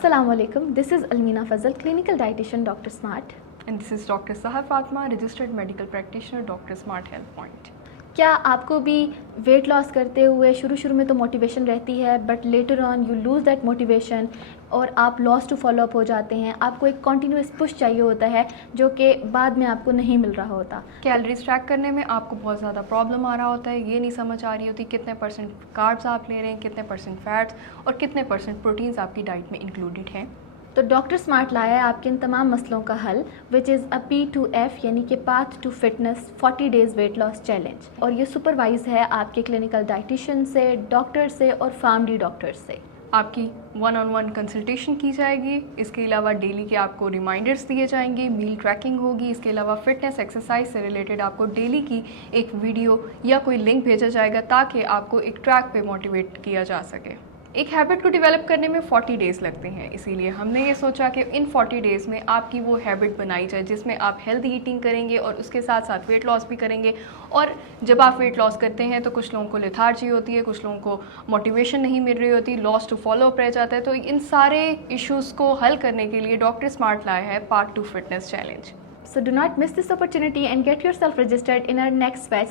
Assalamualaikum. This is Almina Fazal, clinical dietitian, Dr. Smart. And this is Dr. Sahar Fatma, registered medical practitioner, Dr. Smart Health Point. क्या आपको भी weight loss करते हुए शुरू में तो मोटिवेशन रहती है, but later on you lose that motivation और आप लॉस टू फॉलो अप हो जाते हैं? आपको एक कॉन्टीन्यूस पुश चाहिए होता है जो कि बाद में आपको नहीं मिल रहा होता। कैलोरीज ट्रैक करने में आपको बहुत ज़्यादा प्रॉब्लम आ रहा होता है, ये नहीं समझ आ रही होती कितने परसेंट कार्ब्स आप ले रहे हैं, कितने परसेंट फैट्स और कितने परसेंट प्रोटीन्स आपकी डाइट में इंक्लूडेड हैं। तो डॉक्टर स्मार्ट लाया है आपके इन तमाम मसलों का हल, विच इज़ अ P2F यानी कि path to fitness 40 days weight loss challenge. और ये सुपरवाइज है आपके क्लिनिकल डाइटिशियन से, डॉक्टर से और फार्मडी डॉक्टर से। आपकी 1-on-1 कंसल्टेशन की जाएगी। इसके अलावा डेली के आपको रिमाइंडर्स दिए जाएंगे, मील ट्रैकिंग होगी। इसके अलावा फिटनेस एक्सरसाइज से रिलेटेड आपको डेली की एक वीडियो या कोई लिंक भेजा जाएगा ताकि आपको एक ट्रैक पे मोटिवेट किया जा सके। एक हैबिट को डेवलप करने में 40 डेज़ लगते हैं, इसीलिए हमने ये सोचा कि इन 40 डेज़ में आपकी वो हैबिट बनाई जाए जिसमें आप हेल्दी ईटिंग करेंगे और उसके साथ साथ वेट लॉस भी करेंगे। और जब आप वेट लॉस करते हैं तो कुछ लोगों को लेथार्जी होती है, कुछ लोगों को मोटिवेशन नहीं मिल रही होती, लॉस टू फॉलो अप रह जाता है। तो इन सारे इश्यूज़ को हल करने के लिए डॉक्टर स्मार्ट लाया है part 2 fitness challenge. So do not miss this opportunity and get yourself registered in our next batch.